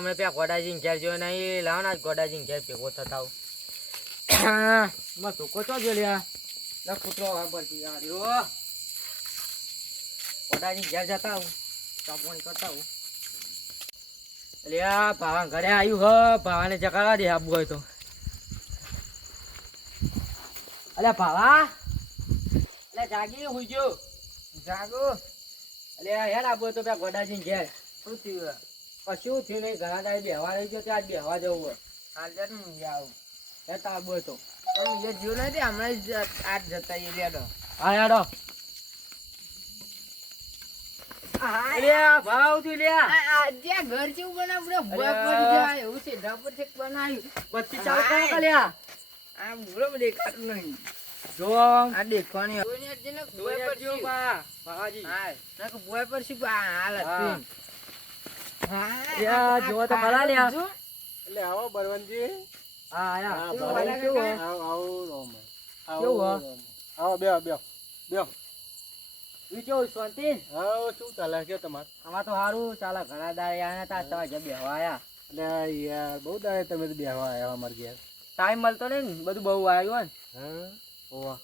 અમે ત્યાં ગોડાજી ઘેર જોયો નહીં લાવ ને ગોડાજી ઘેર ભેગો થતા માં ધોકો ચો જો લ્યા લા કૂતરો વાપરતી યાર યો ગોડાજી ઘેર જતા હું ચાપણી કરતા હું લ્યા ભાવા ઘરે આવ્યું હ ભાવાને જગાડવા દે આબુ હોય તો અલ્યા ભાવા એટલે જાગી હુઈ જો જાગો અલ્યા હેડ આબુ હોય તો પેલા ગોડાજી ઘેર શું થયું કશું થયું નહીં ઘણા દાડે બેહવા રહી ગયો આજ બેહવા જવું હોય આજે હું આવું હે તાબો હતો એ જીવ નથી હમણાં જ આજ જતા એ લેડો હા યાડો ભાવ થી લ્યા આજે ઘર જેવું બનાવ્યું ભૂવા પડી જાય એવું છે ઢાપર છે બનાવ્યું બત્તી ચાલુ કરો કલ્યા આ બુરો દેખાતું નહીં જો આ દેખવાની જોઈને જેને ભૂવા પર જો ભાવાજી હા ના ભૂવા પર શું હાલ હતી યા જો તો ખરા લ્યા એટલે આવો બળવંતજી હા આયા આવો રોમ આવો બેહો વિચો શાંતિ આવો શું ચાલે કે તમાર આમાં તો સારું ચાલે ઘણા દાડે આયા તા તમારે જે બેહવા આયા એટલે યાર બહુ દાડે તમે તો બેહવા આવ્યા અમાર ઘેર ટાઈમ મળતો ને બધું બહુ આવ્યું ને હા ઓવા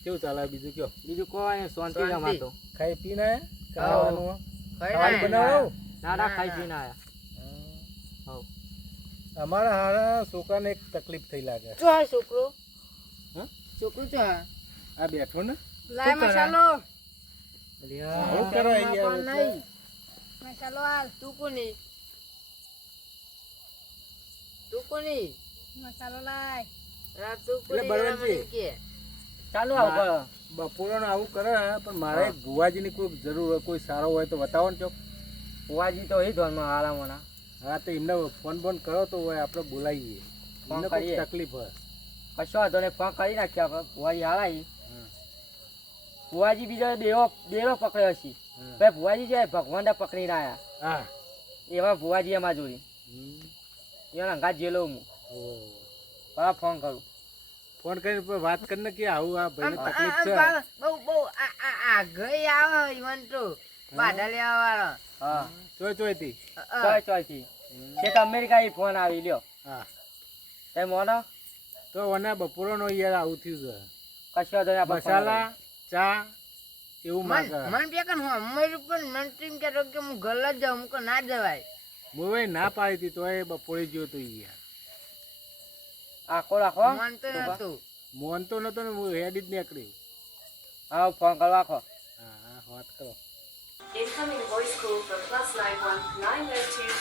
કેવું ચાલે બીજું કયો બીજું કોઈ શાંતિ અમાર તો ખાઈ પીને ખાવાનું ખાઈ બનાવો ના ખાઈ પીને આયા અમારા હારા છોકરાને એક તકલીફ થઈ લાગે શું આ છોકરો હા છોકરું તો આ બેઠો ને લાય મસાલો હું કરવા યાર નહીં મસાલો હાલ તું કોની મસાલો લાય રા તું કોની બળવંતજી કે ચાલો આવ બપોરનો આવું કરે પણ મારે ભુવાજીની કોઈ જરૂર હોય કોઈ સારો હોય તો બતાવો ને ચોક ભુવાજી તો એ ધોરમાં હાલા મના હા તો એમને ફોન કરો તો હોય આપણે બોલાવીએ એમને કોઈ તકલીફ હોય કશો વાંધો નહીં ફોન કરી નાખ્યા આપણે ભુવાજી હાલાઈ ભુવાજી બીજો દેવો પકડ્યો છે ભાઈ ભુવાજી છે ભગવાન પકડીને આવ્યા હા એવા ભુવાજી એમાં જોડી એના અંગાત જેલો હું બરાબર ફોન કરું ફોન કરીને વાત કરીને કે આવું આ ભાઈને તકલીફ છે બહુ આ ગઈ આવે ઈવન તો બાધા લેવા વાળો હા ચોયથી છે તો અમેરિકા એ ફોન આવી લ્યો હા તે મોનો તો વના બપોરનો યાર આવું થયું છે કશો તો મસાલા ચા એવું મન પેકન હું અમારું પણ મન ટીમ કે હું ઘર જ જાઉં મુકો ના જવાય મોવે ના પાડી હતી તો એ બપોરે ગયો તો યાર આખો રાખો મોન તો નતો ને હું હેડ જ નીકળ્યું હા ફોન કરવા આખો હા વાત કરો Incoming voice call from +91 902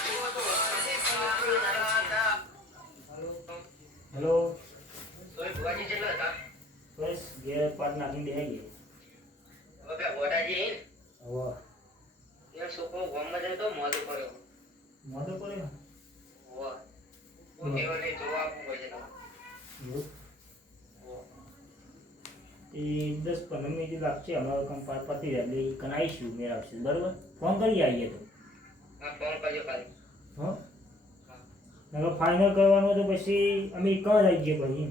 hello ભુવાજી ચેટલો હતા બસ ઘેર પાટ નાખીને બેહી ગયો હવે ગોડાજી હવે એ છોકરો ગામમાં જતો તો મોદો કર્યો મોઢો પડે ને વાહ હું કેવલે જોવા આપું પડશે એવું એ 10-15 મિનિટ લાગશે અમારો કામ પતી જાય એટલે એ કનાઈશું મેળ આવશે બરાબર ફોન કરી આવીએ તો હા ફોન કરજો ખાલી હા નકર ફાઇનલ કરવાનું તો પછી અમે એક જ આવી જઈએ પછી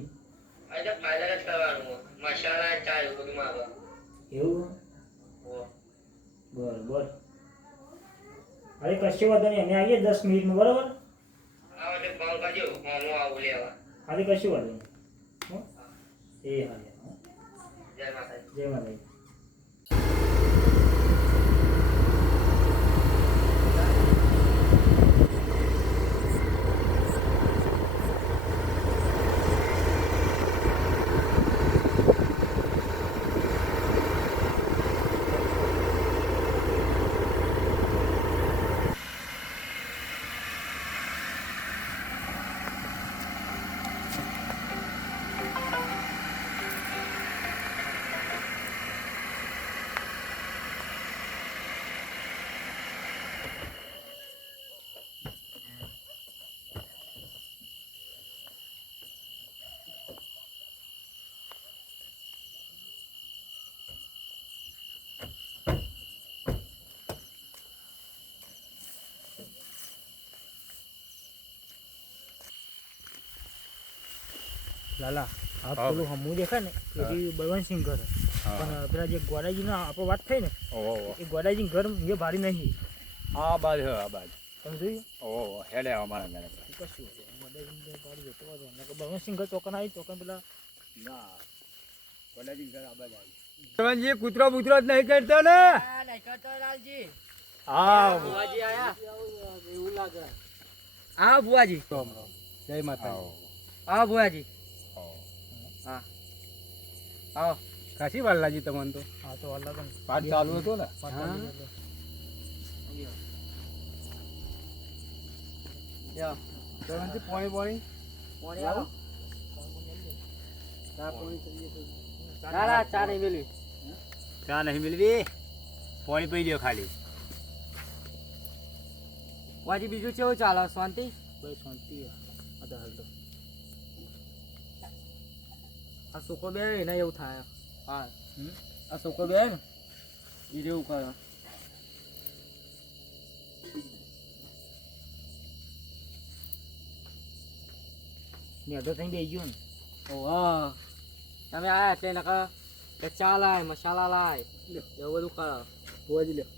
આજે ફાઇનલ જ કરવાનું મસાલા ચા એવું બધું માંગવા એવું વાહ બરાબર અરે કશો વાંધો નહીં અમે આવીએ 10 મિનિટમાં બરાબર આ એટલે ફોન કરજો હું આવું લેવા આજે કશું વાંધો નહીં હો એ હા જય માતાજી જય માતાજી લાલા આ પેલું હમું દેખાય ને એ બળવંતસિંહ ઘર પણ પેલા જે ગોડાજીનો આપણે વાત થઈ ને એ ગોડાજી ઘર એ ભારી નહીં આ બાદ હે આ બાદ તમે જોઈએ ઓહો હેડે અમારા મેરે કશું છે વડાજીને પાડી જતો હતો ને કે બહુ સિંગલ ચોકન આવી ચોકન પેલા ના કોલેજી ઘર આબા જાય જે કૂતરો બુતરો જ નહીં કરતો ને આ નહીં કરતો લાલજી. હા બુવાજી આયા. એવું લાગે. હા બુવાજી. જય માતા હા બુવાજી. હા. આવો. કાશી વાર લાગી તમને તો હા તો અલગ પાઠ ચાલુ હતો ને લ્યો. પાણી પાણી પાણી આવો. ચા પાણી કરીએ તો ના ના ચા નહીં મેળવી. ચા નહીં મિલવી પાણી પી લ્યો ખાલી બુવાજી બીજું કેવું ચાલે શાંતિ? ભાઈ શાંતિ હતા હાલ તો આ સુકો બે ને એવું થાય. હા આ સુકો બે ને એ જેવું કરે. મેં અડધો થઈને બેસી ગયો ને ઓહ તમે આયા એટલે નકા કે ચા લાય મસાલા લાય એવું બધું કરો. ભુવાજી લ્યો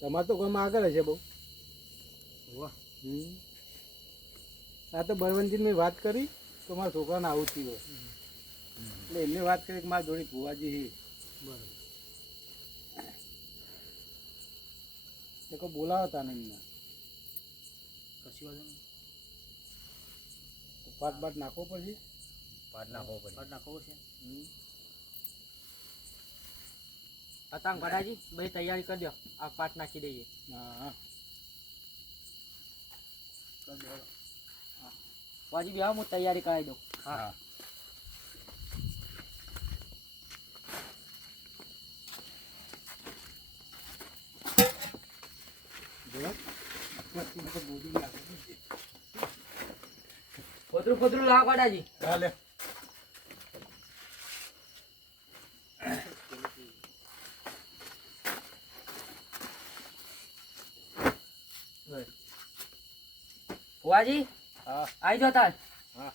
તમારે તો કામ આગળ હશે બહુ વાહ આ તો બળવંતજીની મેં વાત કરી તો મારા છોકરાને આવું થયું એટલે એમને વાત કરી કે મારા જોડી ભુવાજી બરાબર તે કોઈ બોલાવતા નહીં એમને કશું વાંધો નહીં પાટ બાટ નાખવો પછી પાટ નાખવો છે અતાંગ ભડાજી ભાઈ તૈયારી કરી દો. આ પાટ નાખી દઈએ. હા બુવાજી બી આવો હું તૈયારી કરાવી દઉં. હા ફોતરું ફોતરું લાવો ભડાજી. ચાલે બુવાજી હા આવી જાઓ તાર. હા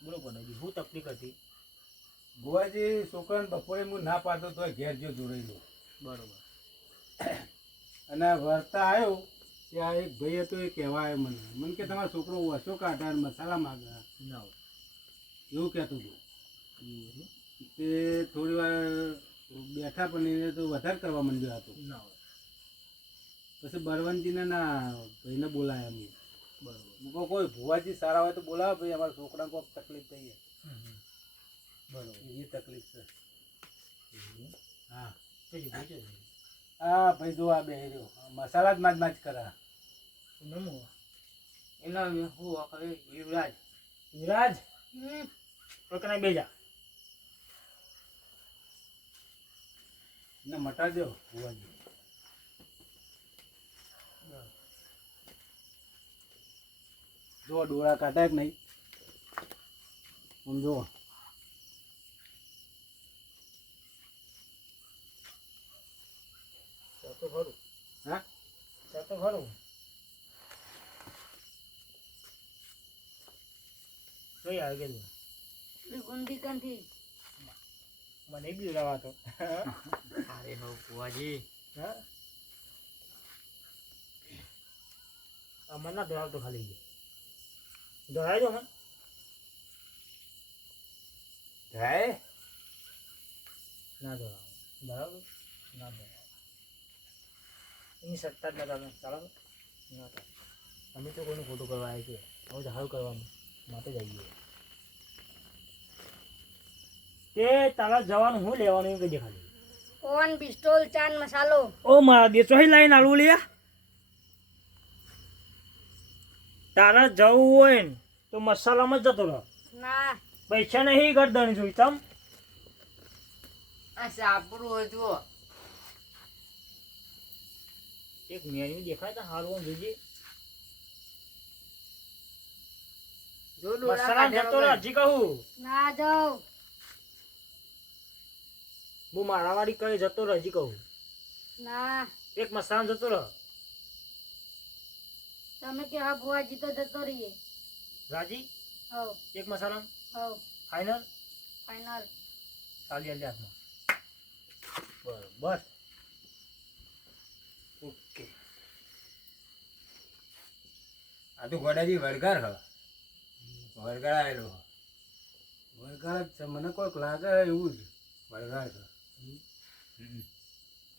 બોલો પણ શું તકલીફ હતી ભુવાજી છોકરાને બપોરે હું ના પાડતો તો ઘેર જો જોડેલો બરોબર અને વર્તા આવ્યો ત્યાં એક ભાઈ હતો એ કહેવા આવ્યો મને કે તમારો છોકરો ઓછો કાઢે અને મસાલા માગે ના હોય એવું કહેતું હતું એવું તે થોડી વાર બેઠા પણ એને તો વધારે કરવા માંડ્યો હતો ના હોય પછી બળવંતજીને ના ભાઈને બોલાયા મેં બરોબર હું કહું કોઈ ભુવાજી સારા હોય તો બોલાવો ભાઈ અમારા છોકરાને કોઈક તકલીફ થઈ છે બરોબર એવી તકલીફ છે હા કઈ પૂછે હા ભાઈ જો આ બે રહ્યો મસાલા જ માજ કરા નમો એના હું હવે યુવરાજ. વિરાજ પ્રકરણ બેજા ને મટા દો ભુવાજી જો ડોળા કાઢ્યા કે નહીં સમજો તો ખરું હા તો ખરું કઈ આવી ગયું ગુંડી કંથી. મને બી રવા તો અરે હો બુવાજી. હા મને ના ધરાવતો ખાલી ધરાવી દો મને હે ના ધરાવો બરાબર ના ધરાવો એની સત્તા જ ના તમે ચાલો ના ચાલો અમે તો કોઈને ખોટું કરવા આવે છે હવે સારું કરવાનું માટે જઈએ તે તારા જવાનું હું લેવાનું એમ કહી દે ખાલી ઓવન પિસ્તોલ ચાન મસાલો ઓ મારા દેશો લાઈન આલવું લે તારા જવું હોય ને તો મસાલામાં જ જતો રહો ના પૈસા નહીં ગરદણ જોઈ તમ આ સાપડું હતું. એક મેન્યુ દેખાય તો હાલવાનું જોઈજે જો ડોળા મસાલા કાઢ્યા જતો રહે, વગર. હજી કહું ના જાઉં હું મારાવાડી કરી જતો રહે, હજી કહું ના એક મસાલા જતો રહે. તમે કે હા ભુવાજી તો જતો રહીએ રાજી હવ એક મસાલા હવ ફાઈનલ. ફાઈનલ ચાલી આલી હાથમાં. બરોબર ઓકે. આ તો ગોડાજી વળગાર હ વળગાર આવેલો હ. વળગાડ જ છે મને કોઈક લાગે એવું જ વળગાડ છે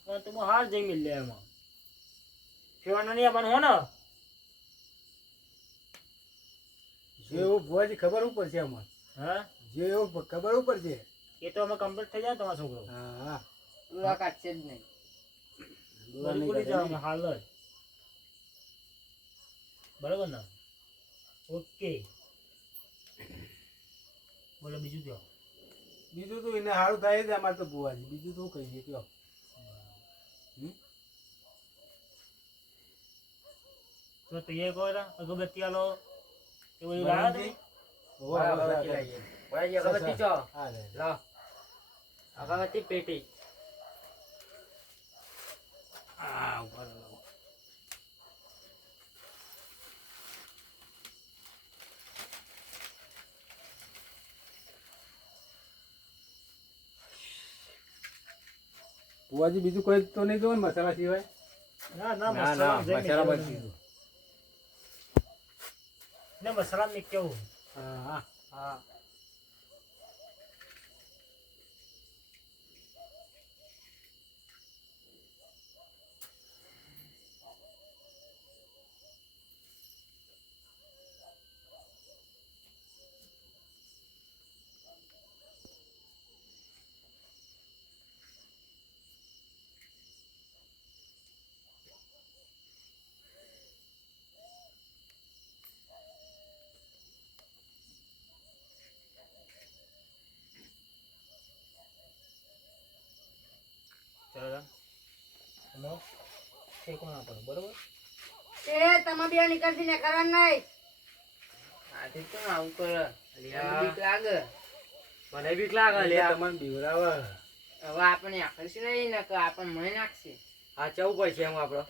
પણ તું હાર જઈ મિલ લે એમાં ફેવાના નહીં આવવાનું હો ને. જે એવું ભુવાજી ખબર ઉપર છે આમાં હા જે એવું ખબર ઉપર છે એ તો અમે કમ્પ્લીટ થઈ જાય તમારો છોકરો. હા હા ડોળા કાઢશે જ નહીં. ડોળા નહીં બોલી કાઢે જાવ હાલ જ. બરાબર ને ઓકે. બોલો બીજું કયો. બીજું તો એને સારું થાય જ અમારે તો ભુવાજી બીજું તો કહીએ કયો તો તૈયાર કરો તા, અગરબત્તી આલો એ બધું લાવ્યા તમે? અગરબત્તી લાવીએ. ગોડાજી અગરબત્તી ચો હા લે લાવ. અગરબત્તી પેટી. હા ઉપર લાવો. ભુવાજી બીજું કોઈ તો નહીં જોવે ને મસાલા સિવાય ના ના ના ના મસાલા મસાલા બંધ કીધું. ને મસાલા મેં કેવું હા હા હા ચલો તા. તમે ઠેકો ના પડે બરોબર. એ તમે બે નીકળતી ને કરવાનું નહીં આથી તો આવું કરે. અલ્યા બીક લાગે. મને બીક લાગે લ્યા. તમને બીવરાવે હવે આપણે આખરશે નહીં ને કે આપણને મહી નાખશે. હા ચવું પડશે એમ આપણો.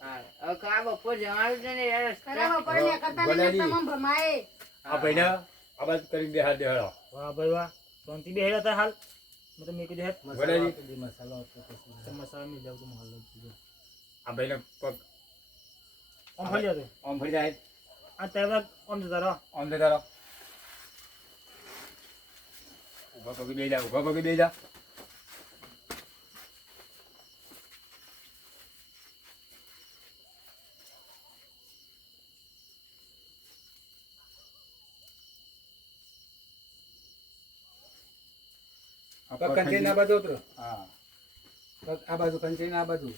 હા હવે કા બપોર જવાનું છે ને યાર. ખરા બપોરે ને કરતા નહીં ગોડાજી. તમે ભમાય આ ભાઈને આ બાજુ કરી દે હાથ દેહાડો વાહ ભાઈ વાહ શાંતિ બે હેડા તા હાલ મેં તો મેં કીધું હેડ ગોડાજી મસાલો આપો પછી તો મસાલા મેં જાવ તો હાલ જ કીધું. આ ભાઈને પગ આમ ફરી જતો આમ ફરી જાય આ તહેવાર આમ જતા રહો. આમ દે તારો ઉભા પગી બે જા ઉભા પગી બે જા પગ કંચી ના બાજુ ઉતરો હા પગ આ બાજુ કંચી ના બાજુ